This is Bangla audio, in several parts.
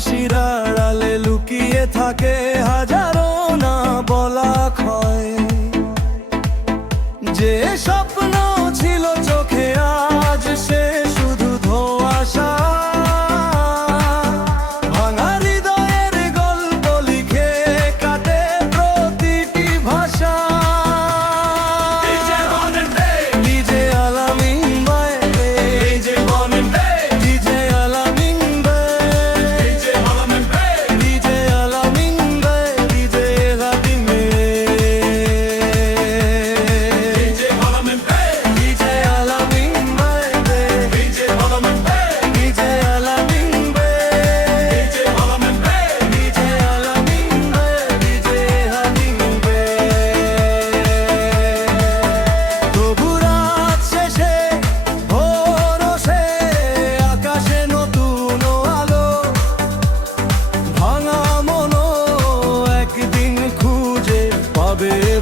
হাসির আড়ালে লুকিয়ে থাকে হাজারো না বলা ক্ষয়। যে স্বপ্ন ছিল চোখে আজ সে শুধু ধোঁয়াশা। ভাঙা হৃদয়ের গল্প লিখে কাটে প্রতিটি ভাষা। ডিজে আলামিন ভাই, ডিজে আলামিন ভাই, ডিজে আলামিন ভাই, ডিজে আলামিন ভাই, ডিজে আলামিন ভাই, ডিজে আলামিন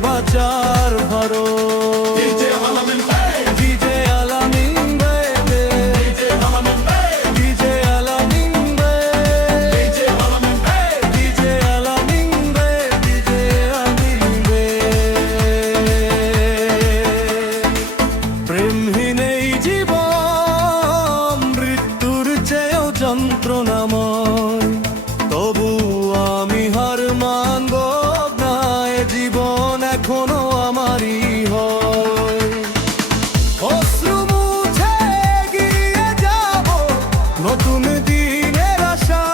বাঁচার ভরো। ডিজে আলামিন ভাই, ডিজে আলামিন ভাই, ডিজে আলামিন ভাই, ডিজে আলামিন ভাই, ডিজে আলামিন ভাই, ডিজে আলামিন ভাই, ডিজে আলামিন ভাই। প্রেমহীন এই জীবন মৃত্যুর চেয়েও যন্ত্রণাময়, তবু আমি হার মানব না। জীবন এখনো আমারই হয়। অশ্রু মুছে এগিয়ে যাব নতুন দিনের আশা।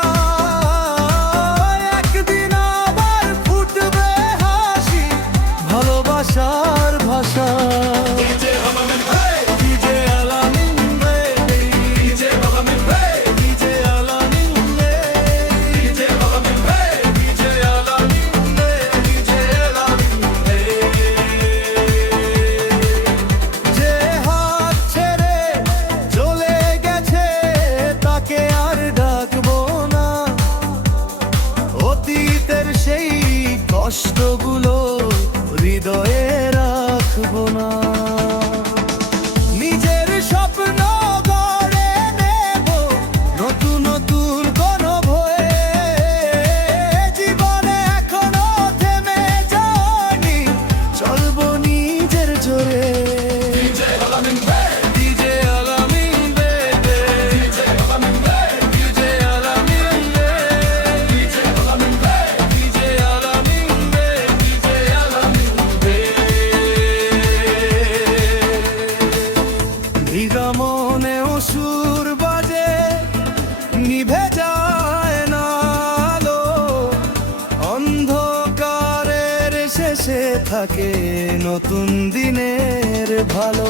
একদিন আবার ফুটবে হাসি ভালোবাসার ভাষা। ডিজে আলামিন ভাই, ডিজে আলামিন ভাই, ডিজে আলামিন ভাই, ডিজে আলামিন ভাই, ডিজে আলামিন ভাই, ডিজে আলামিন ভাই, ডিজে আলামিন ভাই। যে হাত ছেড়ে চলে গেছে তাকে আর ডাকবো না। অতীতের সেই কষ্টগুলো হৃদয়ে রাখবো না। নিজের স্বপ্ন গড়ে নেব নতুন নতুন কোন ভয়ে। জীবনে এখনো থেমে যায়নি, চলবো নিজের জোরে। ডিজে আলামিন ভাই, ডিজে আলামিন ভাই, ডিজে আলামিন ভাই, ডিজে আলামিন ভাই, ডিজে আলামিন ভাই, ডিজে আলামিন ভাই, ডিজে আলামিন ভাই। ভিগা মনেও সুর বাজে, নিভে যায় না আলো। অন্ধকারের শেষে থাকে নতুন দিনের ভালো।